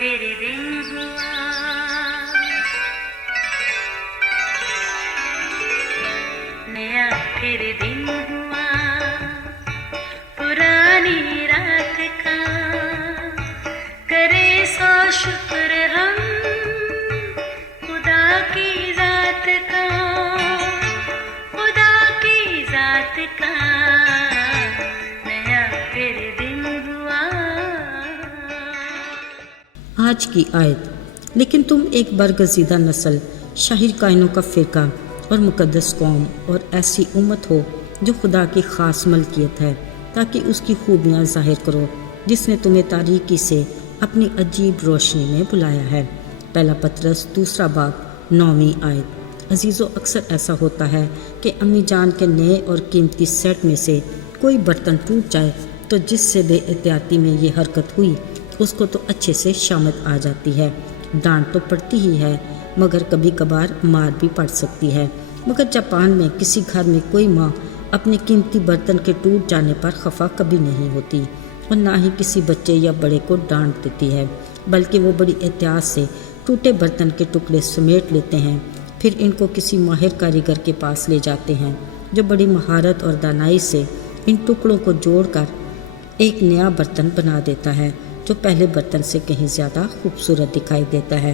फिर दिन हुआ, नया फिर दिन हुआ, पुरानी रात का करे सो शुक्र हम खुदा की जात का, खुदा की जात का नया फिर दिन हुआ। आज की आयत, लेकिन तुम एक बरगजीदा नस्ल, शाहिर कायनों का फ़िरका और मुकद्दस कौम और ऐसी उम्मत हो जो खुदा की ख़ास मलकियत है, ताकि उसकी खूबियाँ ज़ाहिर करो जिसने तुम्हें तारीकी से अपनी अजीब रोशनी में बुलाया है। पहला पतरस 2 बाब 9वीं आयत। अजीज़ों, अक्सर ऐसा होता है कि अम्मी जान के नए और कीमती सेट में से कोई बर्तन टूट जाए तो जिससे बेएहतियाती में ये हरकत हुई उसको तो अच्छे से शामत आ जाती है, डांट तो पड़ती ही है, मगर कभी कभार मार भी पड़ सकती है। मगर जापान में किसी घर में कोई माँ अपने कीमती बर्तन के टूट जाने पर खफा कभी नहीं होती और ना ही किसी बच्चे या बड़े को डांट देती है, बल्कि वो बड़ी एहतियात से टूटे बर्तन के टुकड़े समेट लेते हैं, फिर इनको किसी माहिर कारीगर के पास ले जाते हैं जो बड़ी महारत और दानाई से इन टुकड़ों को जोड़कर एक नया बर्तन बना देता है जो पहले बर्तन से कहीं ज़्यादा खूबसूरत दिखाई देता है।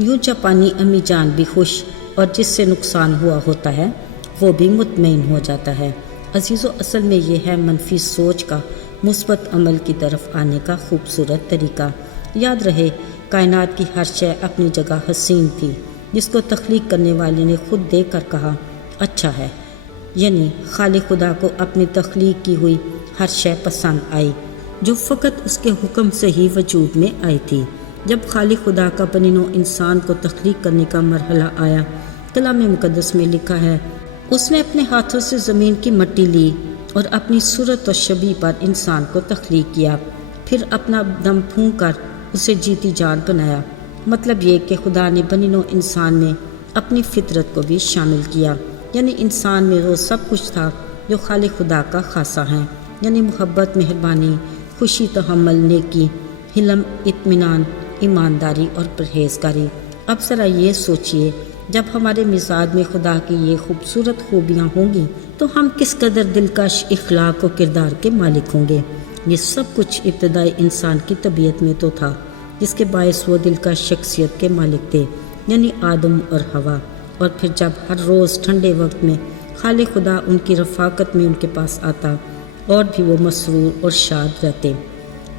यूँ जापानी अम्मी जान भी खुश और जिससे नुकसान हुआ होता है वो भी मुतमईन हो जाता है। अजीज़ों, असल में ये है मनफी सोच का मुस्बत अमल की तरफ आने का खूबसूरत तरीका। याद रहे, कायनात की हर शय अपनी जगह हसीन थी, जिसको तख्लीक करने वाले ने खुद देख कर कहा अच्छा है, यानी खालिक खुदा को अपनी तख्लीक की हुई हर शय पसंद आई जो फ़कत उसके हुक्म से ही वजूद में आई थी। जब खालिक खुदा का बनिनो इंसान को तख्लीक करने का मरहला आया, कलाम मुकद्दस में लिखा है, उसने अपने हाथों से ज़मीन की मिट्टी ली और अपनी सूरत और शबीह पर इंसान को तख्लीक किया, फिर अपना दम फूंक कर उसे जीती जान बनाया। मतलब ये कि खुदा ने बनिनो इंसान में अपनी फितरत को भी शामिल किया, यानी इंसान में वो सब कुछ था जो खालिक खुदा का खासा है, यानी मोहब्बत, मेहरबानी, खुशी, तहम्मुल, नेकी, हिलम, इत्मीनान, ईमानदारी और परहेज़गारी। अब ज़रा ये सोचिए, जब हमारे मिजाज में खुदा की ये खूबसूरत खूबियाँ होंगी तो हम किस कदर दिलकश इखलाक और किरदार के मालिक होंगे। ये सब कुछ इब्तदाई इंसान की तबीयत में तो था, जिसके बायस वो दिलकश शख्सियत के मालिक थे, यानी आदम और हवा। और फिर जब हर रोज़ ठंडे वक्त में खालिक खुदा उनकी रफ़ाकत में उनके पास आता और भी वो मसरूर और शाद रहते।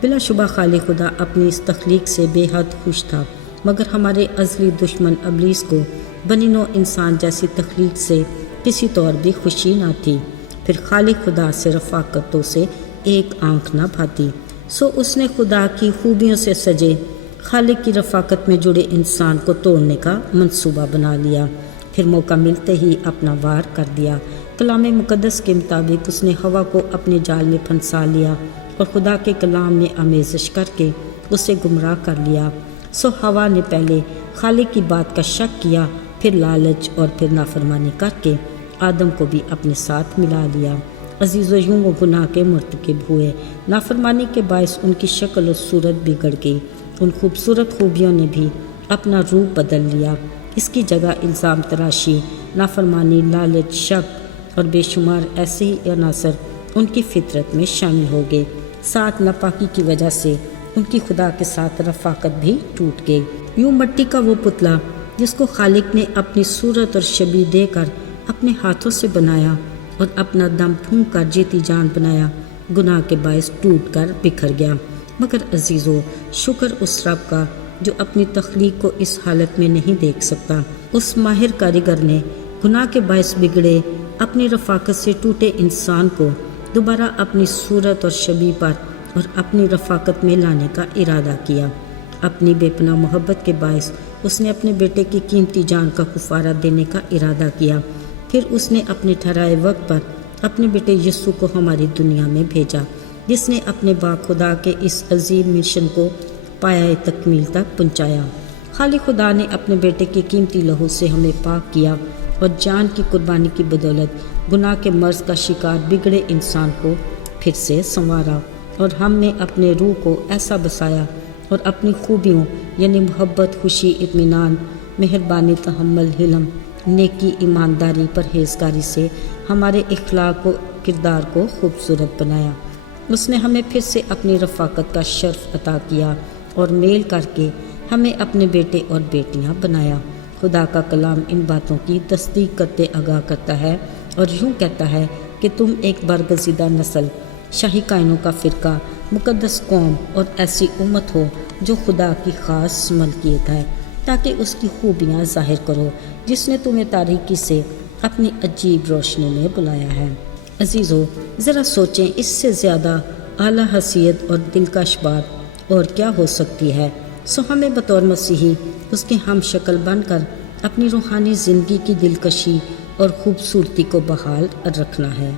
बिलाशुबा खालिक खुदा अपनी इस तख्लीक से बेहद खुश था, मगर हमारे अज़ली दुश्मन इब्लीस को बनिनो इंसान जैसी तख्लीक से किसी तौर भी खुशी ना थी। फिर खालिक खुदा से रफ़ाकतों से एक आँख ना भाती, सो उसने खुदा की खूबियों से सजे खालिक की रफ़ाकत में जुड़े इंसान को तोड़ने का मंसूबा बना लिया। फिर मौका मिलते ही अपना वार कर दिया। कलाम मुकद्दस के मुताबिक उसने हवा को अपने जाल में फंसा लिया और खुदा के कलाम में आमेज़श करके उसे गुमराह कर लिया। सो हवा ने पहले खालिक की बात का शक किया, फिर लालच और फिर नाफरमानी करके आदम को भी अपने साथ मिला लिया। अजीज़ों, यूँ वो गुनाह के मुर्तकिब हुए। नाफरमानी के बायस उनकी शक्ल और सूरत बिगड़ गई। उन खूबसूरत खूबियों ने भी अपना रूप बदल लिया। इसकी जगह इल्ज़ाम तराशी, नाफरमानी, लालच, शक और बेशुमार ऐसे ही अनासर उनकी फितरत में शामिल हो गए। साथ नापाकी की वजह से उनकी खुदा के साथ रफ़ाकत भी टूट गई। यूँ मिट्टी का वो पुतला जिसको खालिक ने अपनी सूरत और शबीह देकर अपने हाथों से बनाया और अपना दम फूंक कर जीती जान बनाया, गुनाह के बायस टूट कर बिखर गया। मगर अजीज़ों, शुक्र उस रब का जो अपनी तख्लीक को इस हालत में नहीं देख सकता। उस माहिर कारीगर ने गुनाह के बायस बिगड़े अपनी रफ़ाकत से टूटे इंसान को दोबारा अपनी सूरत और शबीह पर और अपनी रफ़ाकत में लाने का इरादा किया। अपनी बेपनाह मोहब्बत के बायस उसने अपने बेटे की कीमती जान का कुफारा देने का इरादा किया। फिर उसने अपने ठहराए वक्त पर अपने बेटे यीशु को हमारी दुनिया में भेजा, जिसने अपने बाप खुदा के इस अजीम मिशन को पाया तकमील तक पहुँचाया। खालिक खुदा ने अपने बेटे के कीमती लहू से हमें पाक किया और जान की कुर्बानी की बदौलत गुनाह के मर्ज का शिकार बिगड़े इंसान को फिर से संवारा और हम में अपने रूह को ऐसा बसाया اور اپنی خوبیوں یعنی محبت، خوشی، اطمینان، مہربانی، تحمل، حلم، نیکی، ایمانداری، پرہیزگاری سے ہمارے اخلاق و کردار کو خوبصورت بنایا۔ اس نے ہمیں پھر سے اپنی رفاقت کا شرف عطا کیا اور میل کر کے ہمیں اپنے بیٹے اور بیٹیاں بنایا۔ خدا کا کلام ان باتوں کی تصدیق کرتے آگاہ کرتا ہے اور یوں کہتا ہے کہ تم ایک برگزیدہ نسل، شاہی کائنوں کا فرقہ، مقدس قوم اور ایسی امت ہو جو خدا کی خاص ملکیت ہے، تاکہ اس کی خوبیاں ظاہر کرو جس نے تمہیں تاریکی سے اپنی عجیب روشنی میں بلایا ہے۔ عزیزو، ذرا سوچیں اس سے زیادہ اعلیٰ حیثیت اور دلکش بات اور کیا ہو سکتی ہے؟ سو ہمیں بطور مسیحی اس کے ہم شکل بن کر اپنی روحانی زندگی کی دلکشی اور خوبصورتی کو بحال رکھنا ہے۔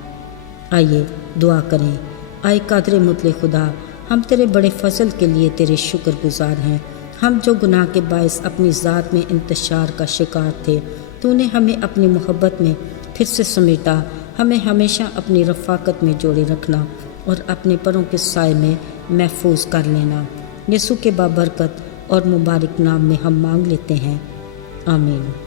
آئیے دعا کریں۔ آئے قادر مطلق خدا، ہم تیرے بڑے فضل کے لیے تیرے شکر گزار ہیں۔ ہم جو گناہ کے باعث اپنی ذات میں انتشار کا شکار تھے، تو نے ہمیں اپنی محبت میں پھر سے سمیٹا، ہمیں ہمیشہ اپنی رفاقت میں جوڑے رکھنا اور اپنے پروں کے سائے میں محفوظ کر لینا۔ یسوع کے بابرکت اور مبارک نام میں ہم مانگ لیتے ہیں، آمین۔